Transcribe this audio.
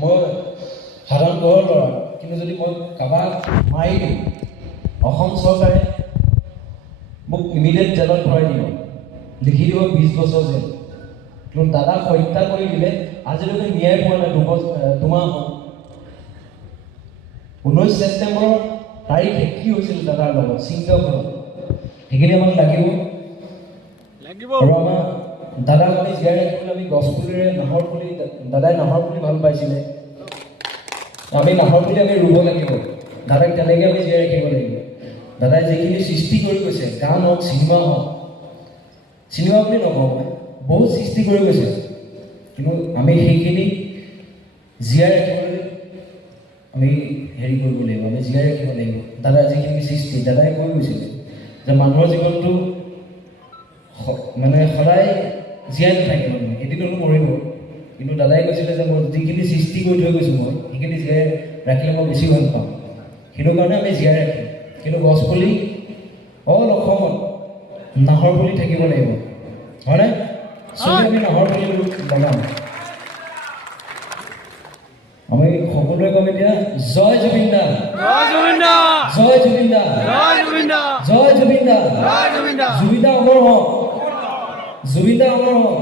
মই সাধাৰণ ঘৰৰ ল'ৰা, কিন্তু যদি মই কাৰোবাক মাৰি দিওঁ অসম চৰকাৰে মোক ইমিডিয়েট জেলত ভৰাই দিব, লিখি দিব 20 বছৰ জেল। কিন্তু দাদাক হত্যা কৰি দিলে আজিলৈকে ন্যায় পোৱা নাই। দুমাহ হ'ল। 19 ছেপ্টেম্বৰ তাৰিখে কি হৈছিল দাদাৰ লগত চিন্তা কৰক। সেইখিনি আমাক লাগিব আৰু আমাৰ দাদাক আমি জীয়াই ৰাখিবলৈ আমি গছপুলিৰে নাহৰ পুলি, দাদাই নাহৰ পুলি ভাল পাইছিলে, আমি নাহৰ পুলি আমি ৰুব লাগিব। দাদাক তেনেকৈ আমি জীয়াই ৰাখিব লাগিব। দাদাই যিখিনি সৃষ্টি কৰি গৈছে, গান হওক চিনেমা হওক, চিনেমা বুলি নকওঁ, বহুত সৃষ্টি কৰি গৈছে, কিন্তু আমি সেইখিনি জীয়াই ৰাখিবলৈ আমি হেৰি কৰিব লাগিব, আমি জীয়াই ৰাখিব লাগিব। দাদাৰ যিখিনি সৃষ্টি দাদাই কৈ গৈছিলে যে মানুহৰ জীৱনটো মানে সদায় জীয়াই নাথাকে, মানুহে এদিনতো মৰিব। কিন্তু দাদাই কৈছিলে যে মই যিখিনি সৃষ্টি কৰি থৈ গৈছোঁ, মই সেইখিনি জীয়াই ৰাখিলে মই বেছি ভাল পাওঁ। সেইটো কাৰণে আমি জীয়াই ৰাখিম। কিন্তু গছপুলি অল অসমত নাহৰ পুলি থাকিব লাগিব, হয়নে? চবেই আমি নাহৰ পুলি লগাম। আমি সকলোৱে কম এতিয়া জয় জুবিন দা, জয় জুবিন দা, জয় জুবিন দা, জয় জুবিন দা, জয় জুবিন দা, জয় জুবিন দা। জুবিন দা অমৰ হওক, জুবিন দা অমৰ হওক।